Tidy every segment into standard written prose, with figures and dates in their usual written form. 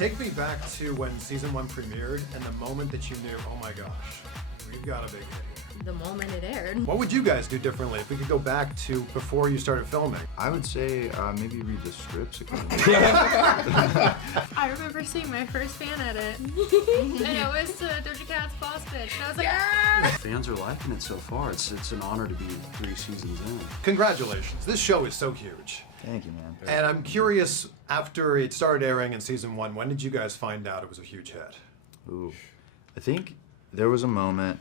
Take me back to when season 1 premiered and the moment that you knew, oh my gosh, we've got a big hit here. The moment it aired. What would you guys do differently if we could go back to before you started filming? I would say maybe read the scripts again. I remember seeing my first fan edit, and it was Doja Cat's Boss Bitch, and I was like, yeah! Fans are liking it so far. It's an honor to be 3 seasons in. Congratulations, this show is so huge. Thank you, man. And I'm curious, after it started airing in season 1, when did you guys find out it was a huge hit? Ooh. I think there was a moment,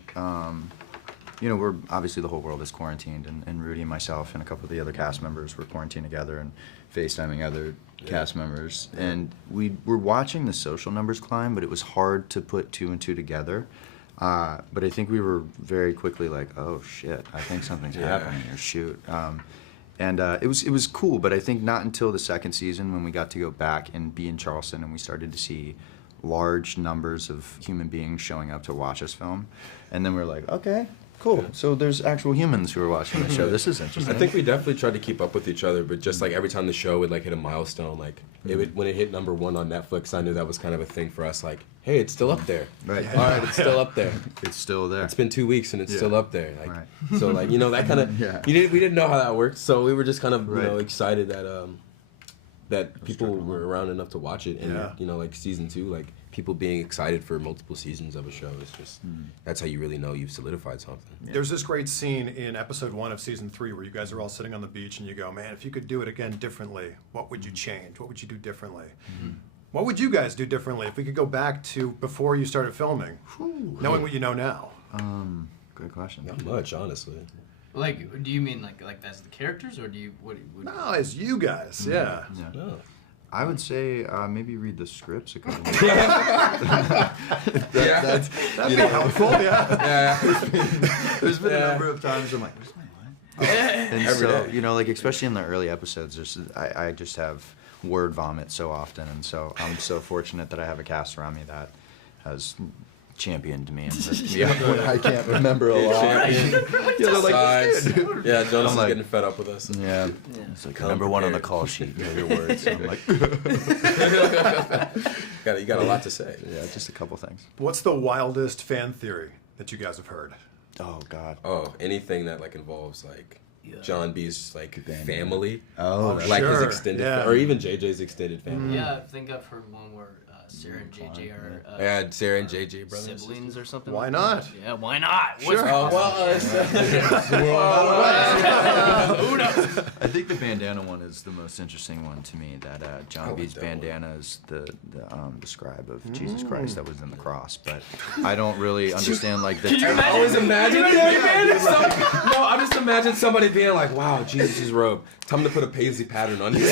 you know, we're obviously the whole world is quarantined, and Rudy and myself and a couple of the other cast members were quarantined together and FaceTiming other cast members. And we were watching the social numbers climb, but it was hard to put 2 and 2 together. But I think we were very quickly like, oh shit, I think something's happening here, shoot. And it was cool, but I think not until the second season when we got to go back and be in Charleston and we started to see large numbers of human beings showing up to watch us film. And then we were like, okay, cool. So there's actual humans who are watching the show. This is interesting. I think we definitely tried to keep up with each other, but just like every time the show would like hit a milestone, like it would, when it hit #1 on Netflix, I knew that was kind of a thing for us. Like, hey, it's still up there. Right. All right, it's still up there. It's still there. It's been 2 weeks and it's still up there. Like, Right. so like, you know, that kind of we didn't know how that worked, so we were just kind of you know excited that that people were around enough to watch it, and you know, like season 2, like people being excited for multiple seasons of a show is just that's how you really know you've solidified something. There's this great scene in episode 1 of season 3 where you guys are all sitting on the beach and you go, man, if you could do it again differently, what would you change? What would you do differently? What would you guys do differently if we could go back to before you started filming, knowing what you know now? Good question. Not much, honestly. Like, do you mean like as the characters, or do you what? No, as you guys, yeah. No. I would say maybe read the scripts a couple That'd be helpful, There's been a number of times I'm like, where's my line? And so, you know, like especially in the early episodes, I just have word vomit so often, and so I'm so fortunate that I have a cast around me that has championed me. And I can't remember a lot. Yeah, Jonas is getting fed up with us. Yeah. It's like number 1 on the call sheet. You know your words. So I'm like, you got a lot to say. Yeah, just a couple things. What's the wildest fan theory that you guys have heard? Oh God. Oh, anything that like involves like John B's like family. Oh, like his extended, or even JJ's extended family. Yeah, I think I've heard one where Sarah and JJ are Sarah and JJ brothers, siblings or something. Why not? Yeah, why not? Sure. I think the bandana one is the most interesting one to me. That John B's bandana is the scribe of Jesus Christ that was in the cross. But I don't really understand like the. Can you always imagine? No, I just imagine somebody being like, "Wow, Jesus' robe. Time to put a paisley pattern on it."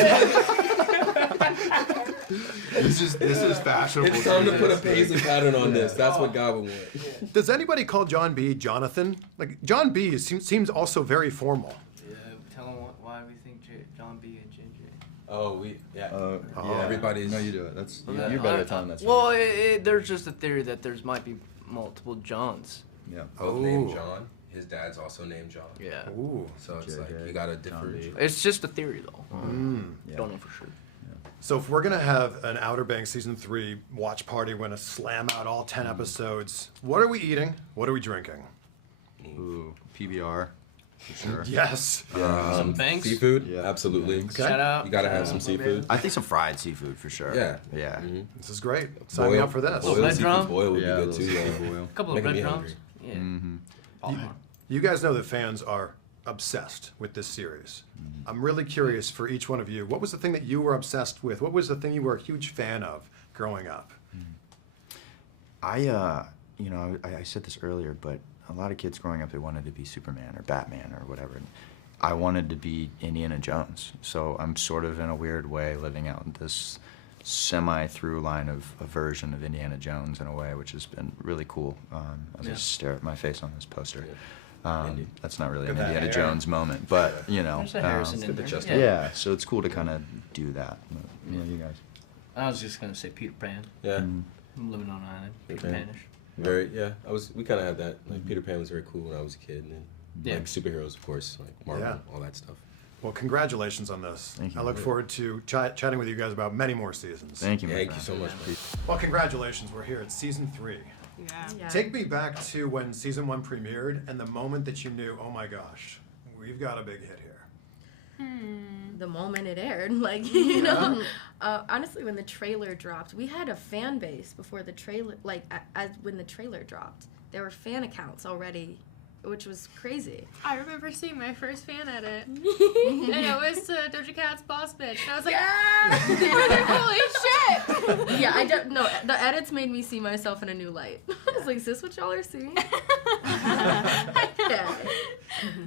This is fashionable. It's time to put a paisley pattern on this. That's what God would want. Does anybody call John B. Jonathan? Like, John B. seems also very formal. Yeah, tell them why we think John B and JJ. Oh, yeah. Everybody's. No, you do it. That's you're better at telling that. Well, there's just a theory that there's might be multiple Johns. Yeah. Oh, named John. His dad's also named John. Yeah. Ooh. So it's like you gotta differentiate. It's just a theory though. Don't know for sure. So if we're gonna have an Outer Banks season 3 watch party, we're gonna slam out all 10 episodes. What are we eating? What are we drinking? Ooh, PBR, for sure. Yes. Some Banks. Seafood? Yeah. Absolutely. Okay. Shout out. You gotta have some seafood. I think some fried seafood for sure. Yeah. Yeah. This is great. Sign me up for this. Little red seafood drum? boil would be good too. A couple of Making me red drums. hungry. Yeah. You guys know that fans are obsessed with this series. I'm really curious for each one of you. What was the thing that you were obsessed with? What was the thing you were a huge fan of growing up? I said this earlier, but a lot of kids growing up, they wanted to be Superman or Batman or whatever. I wanted to be Indiana Jones. So I'm sort of in a weird way living out this semi-through line of a version of Indiana Jones in a way, which has been really cool. I'll just stare at my face on this poster. That's not really an Indiana Jones moment, but you know. There's a Harrison in there. Yeah, so it's cool to kind of do that. Yeah, you guys. I was just gonna say Peter Pan. Yeah. I'm living on an island. Peter Panish. Very, yeah. We kind of had that. Like Peter Pan was very cool when I was a kid, and then like superheroes, of course, like Marvel, all that stuff. Well, congratulations on this. Thank you. I look forward to chatting with you guys about many more seasons. Thank you. my Thank you friend. so much, man. Well, congratulations. We're here at season 3. Yeah. Take me back to when season 1 premiered and the moment that you knew, oh my gosh, we've got a big hit here. The moment it aired, like, you know, honestly, when the trailer dropped, we had a fan base before the trailer, like, as when the trailer dropped, there were fan accounts already, which was crazy. I remember seeing my first fan edit, and it was Doja Cat's Boss Bitch, and I was like, holy shit! Yeah, I don't know. The edits made me see myself in a new light. I was like, is this what y'all are seeing? Yeah.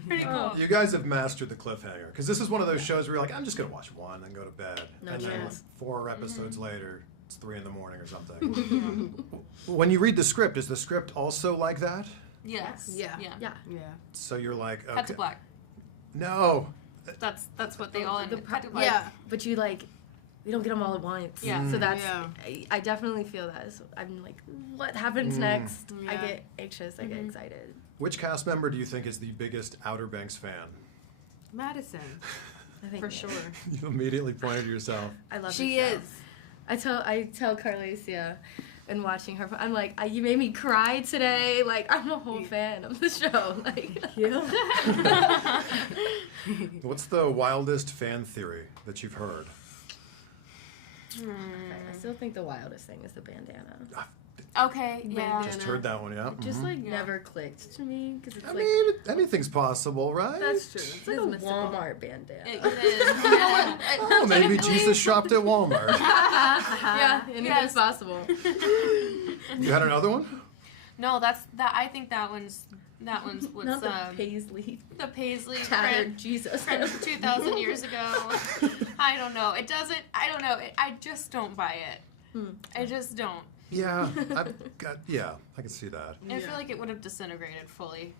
Pretty cool. You guys have mastered the cliffhanger because this is one of those shows where you're like, I'm just gonna watch one and go to bed, No and then chance. 4 episodes later, it's 3 in the morning or something. When you read the script, is the script also like that? Yes. Yeah. Yeah. So you're like, okay, Cut to black. no, That's what they all end. Cut to black. Yeah. But you, like, we don't get them all at once. Yeah. So that's, Yeah. I definitely feel that. So I'm like, what happens next? I Yeah. get anxious. I get excited. which cast member do you think is the biggest Outer Banks fan? Madison. I think For yeah. sure. You immediately pointed to yourself. I love She this show. is. I tell Carlacia and watching her, I'm like, you made me cry today. Like, I'm a whole fan of the show. Like, What's the wildest fan theory that you've heard? I still think the wildest thing is the bandana. Okay. Yeah. Just heard that one, yeah. Just like Yeah. never clicked to me because it's I like mean, anything's possible, right? that's true. It's like a Walmart bandana. It is. You know what? Oh, maybe Jesus shopped at Walmart. Yeah, anything's Yes. possible. You had another one? No, that's that. I think that one's what's Not the paisley the Paisley tattered print Jesus. from 2,000 years ago. I don't know. It doesn't. I don't know. I just don't buy it. I just don't. Yeah, yeah, I can see that. I feel like it would have disintegrated fully.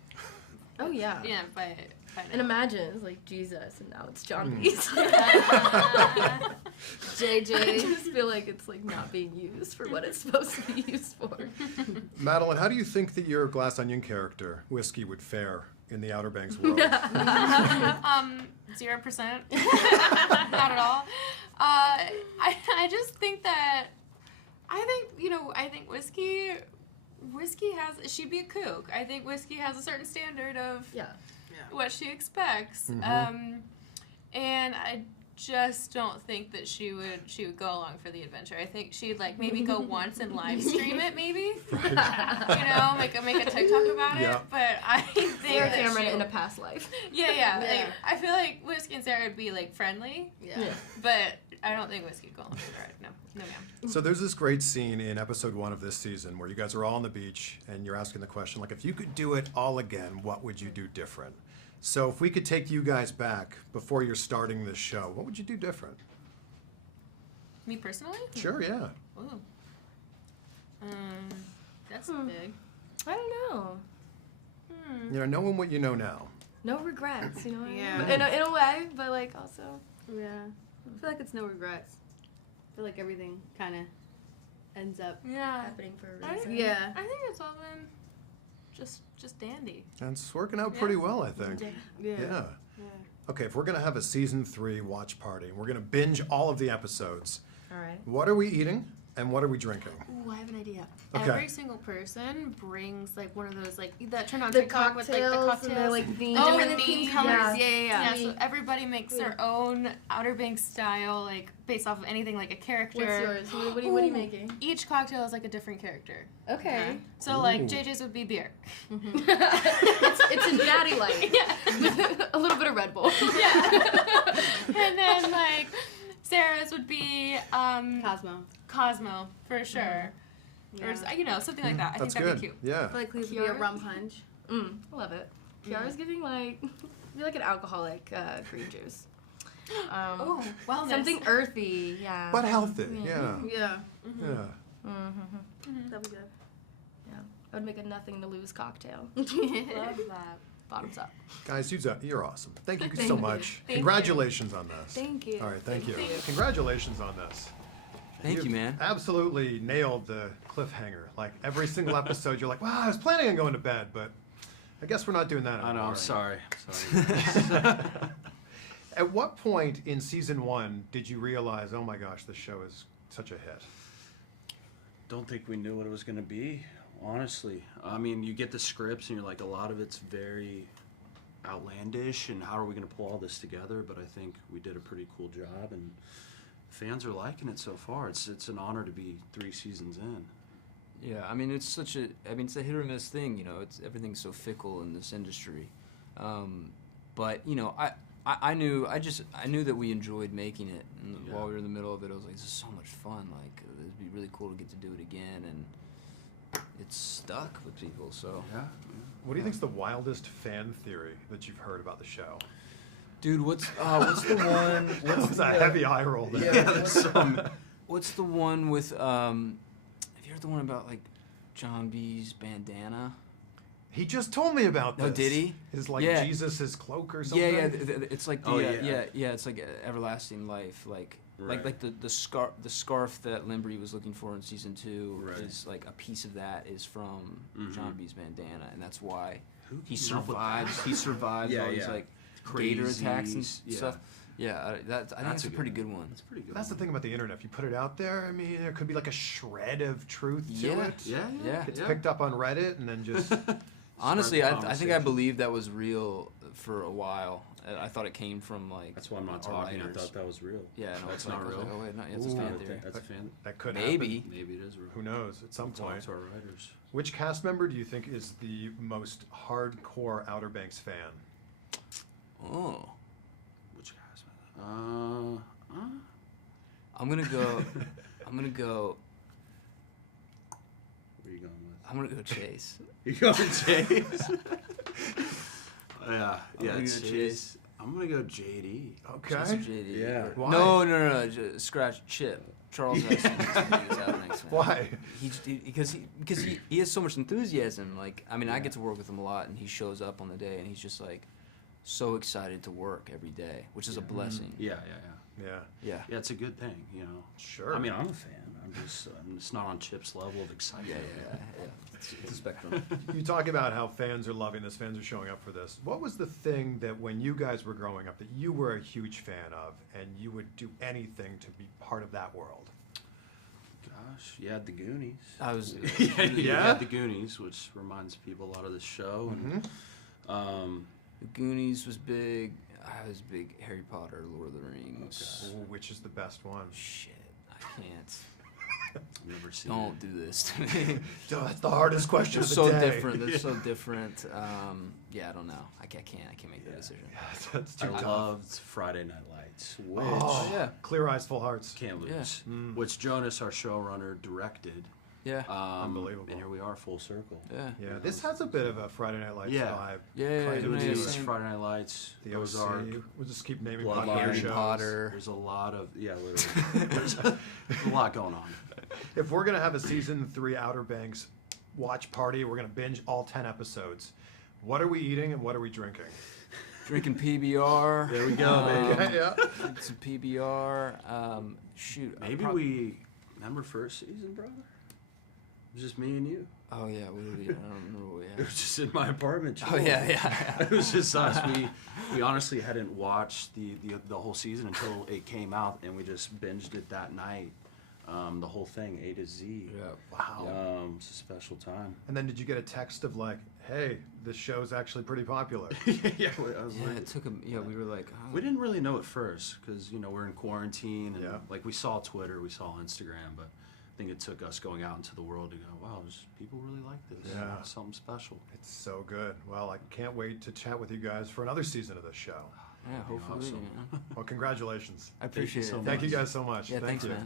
Oh yeah. Yeah, by And now. imagine it's like Jesus, and now it's John Beasley. I JJ. just feel like it's like not being used for what it's supposed to be used for. Madeline, how do you think that your Glass Onion character, Whiskey, would fare in the Outer Banks world? 0%. Not at all. I just think that I think Whiskey has she'd be a kook. I think Whiskey has a certain standard of Yeah. what she expects. And I just don't think that she would go along for the adventure. I think she'd like maybe go once and live stream it, maybe. You know, make a TikTok about it. Yeah. But I think Sarah that Cameron she- in a past life. Yeah. Like, I feel like Whiskey and Sarah would be like friendly, Yeah. but I don't think Whiskey would go along for the ride. No, ma'am. So there's this great scene in episode 1 of this season where you guys are all on the beach and you're asking the question, like, if you could do it all again, what would you do different? So if we could take you guys back before you're starting this show, what would you do different? Me personally? Sure, yeah. Ooh. That's big. I don't know. You know, knowing what you know now. No regrets, you know. Yeah. In a way, but like also. Yeah. I feel like it's no regrets. I feel like everything kind of ends up. Yeah. Happening for a I reason. think, Yeah. I think it's all been just dandy. And it's working out pretty well, I think. Yeah. Yeah. Okay, if we're going to have a season 3 watch party, we're going to binge all of the episodes. All right. What are we eating and what are we drinking? Ooh, I have an idea. Okay. Every single person brings like one of those like that turn on The TikTok with like the cocktails cocktails. and they're like themed. Oh, Different and the theme themes. colors. Yeah. Yeah. Yeah, so everybody makes their own Outer Banks style, like based off of anything like a character. What's yours? What are you making? Each cocktail is like a different character. Okay. So like Ooh. JJ's would be beer. it's a natty light. Yeah. With a little bit of Red Bull. Yeah. And then like Sarah's would be Cosmo. for sure. Or something like that. I That's think that'd good. be cute. Yeah. I feel like Cleo would be a Kiara? rum punch. I love it. Kiara's giving like an alcoholic green juice. Oh, wellness. Something earthy, yeah. But healthy, yeah. Yeah. Yeah. That'd be good. I would make a nothing to lose cocktail. Love that. Bottoms up. Guys, you're awesome. Thank you Thank so you. much. Thank Congratulations on this. Thank you. All right, thank you. Thank you. Congratulations on this. Thank you, man. Absolutely nailed the cliffhanger. Like every single episode, you're like, wow, I was planning on going to bed, but I guess we're not doing that anymore. I know, I'm sorry. At what point in season 1 did you realize, oh my gosh, this show is such a hit? Don't think we knew what it was going to be, honestly. I mean, you get the scripts and you're like, a lot of it's very outlandish, and how are we going to pull all this together? But I think we did a pretty cool job, and fans are liking it so far. It's an honor to be 3 seasons in. Yeah, I mean, it's a hit or miss thing, you know. Everything's so fickle in this industry. But, you know, I knew that we enjoyed making it, and while we were in the middle of it, I was like, this is so much fun. Like, it'd be really cool to get to do it again, and it's stuck with people. So yeah. What do you think's the wildest fan theory that you've heard about the show? Dude, what's the one? What's a heavy eye roll there? Yeah, there's some. What's the one with? Have you heard the one about like John B's bandana? He just told me about this. Oh, did he? His Jesus, his cloak or something. Yeah. It's like it's like everlasting life, like the scarf that Limbrey was looking for in season 2 is like a piece of that is from John B's bandana, and that's why he survives. He survives all these like gator attacks and stuff. Yeah, I think that's a pretty good one. That's pretty good. That's the thing about the internet. If you put it out there, I mean, there could be like a shred of truth to it. Yeah. It's picked up on Reddit and then just. Honestly, I think I believed that was real for a while. I thought it came from like. That's why I'm not talking. I thought that was real. Yeah, no, that's not real. Like, oh wait, no, it's a fan theory. That's a fan. That could maybe. happen. Maybe it is real. Who knows? At some point. Talk to our writers. Which cast member do you think is the most hardcore Outer Banks fan? Oh. Which cast member? I'm gonna go. Where are you going with? I'm gonna go Chase. You going Chase? Yeah, Chase. I'm gonna go JD. Okay. JD. Yeah. Why? No. Scratch Chip. Charles Esten. Why? Because he has so much enthusiasm. Like, I mean, I get to work with him a lot, and he shows up on the day, and he's just like so excited to work every day, which is a blessing. Yeah. Yeah. Yeah, it's a good thing, you know. Sure. I mean, I'm a fan. I'm just not on Chip's level of excitement. Yeah. It's a spectrum. You talk about how fans are loving this, fans are showing up for this. What was the thing that when you guys were growing up that you were a huge fan of and you would do anything to be part of that world? Gosh, you had the Goonies. You You had the Goonies, which reminds people a lot of the show. And, The Goonies was big. I was big Harry Potter, Lord of the Rings. Okay. Ooh, which is the best one? Shit, I can't. I've never seen Don't do this to me. That's the hardest question They're of the so day. different. They're so different. Yeah, I don't know. I can't make that decision. That's too I tough. loved Friday Night Lights, which Clear Eyes, Full Hearts. can't lose. Yeah. Which Jonas, our showrunner, directed. Yeah. Unbelievable. And here we are, full circle. Yeah. This has a bit of a Friday Night Lights vibe. Yeah. It was yeah, just Friday Night Lights, The Ozark, OC. We'll just keep naming Bloodline, Harry Harry Potter. There's a lot of literally. there's a lot going on. If we're gonna have a season 3 Outer Banks watch party, we're gonna binge all 10 episodes. What are we eating and what are we drinking? Drinking PBR. There we go, baby. Yeah. Drinking some PBR. Shoot. Maybe we remember first season, brother. It was just me and you. Oh yeah, what did we? I don't remember what we It had. was just in my apartment. Oh yeah. It was just us. We honestly hadn't watched the whole season until it came out, and we just binged it that night. The whole thing, A to Z. Yeah. Wow. It's a special time. And then did you get a text of like, hey, this show's actually pretty popular? Yeah, I was like, It took him. Yeah, we were like. Oh. we didn't really know at first because we're in quarantine and Yeah. like we saw Twitter, we saw Instagram, but I think it took us going out into the world to go, wow, people really like this. Yeah. It's something special. It's so good. Well, I can't wait to chat with you guys for another season of this show. Yeah, hopefully. awesome. Yeah. Well, congratulations. I appreciate it. so Thank you much. guys so much. Yeah, Thank thanks, you. man.